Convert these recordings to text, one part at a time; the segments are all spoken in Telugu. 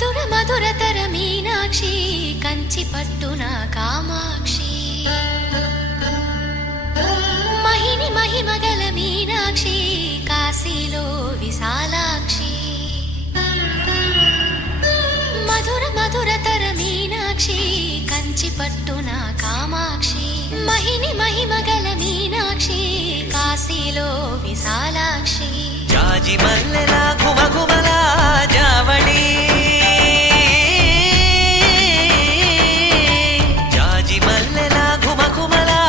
మధుర మధురతర మీనాక్షి కంచి పట్టున కామాక్షి మహిని మహిమగల మీనాక్షి కాశీలో విశాలాక్షి మధుర మధురతర మీనాక్షి కంచి పట్టున కామాక్షి మహిని మహిమగల మీనాక్షి కాశీలో విశాలాక్షి జాజి మల్లెలా గుమగుమలా జావళి జాజి మల్లెలా గుమగుమలా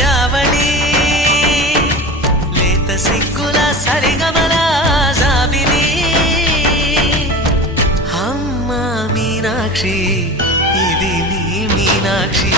జావళి లేత సిగ్గుల సరిగమల జాబిలి అమ్మ మీనాక్షి ఇది నీ మీనాక్షి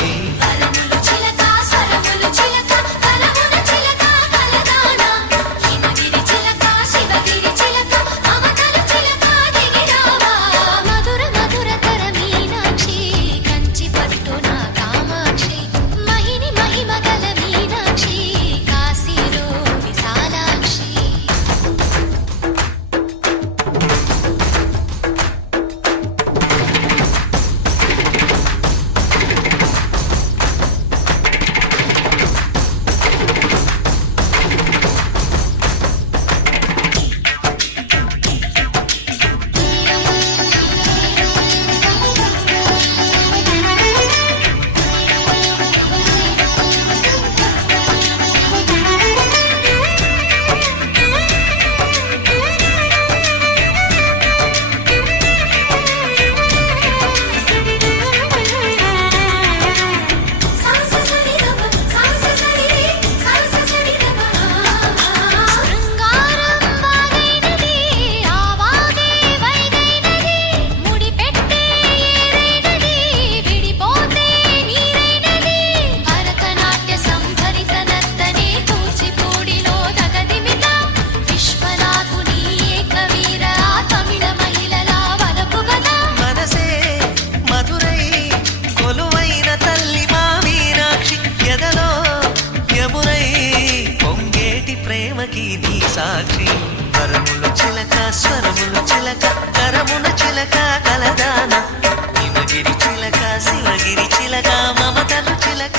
ప్రేమకి నీ సాక్షి వరములు చిలక స్వరములు చిలక కరమున చిలక కలదాన హిమగిరి చిలక శివగిరి చిలక మమతలు చిలక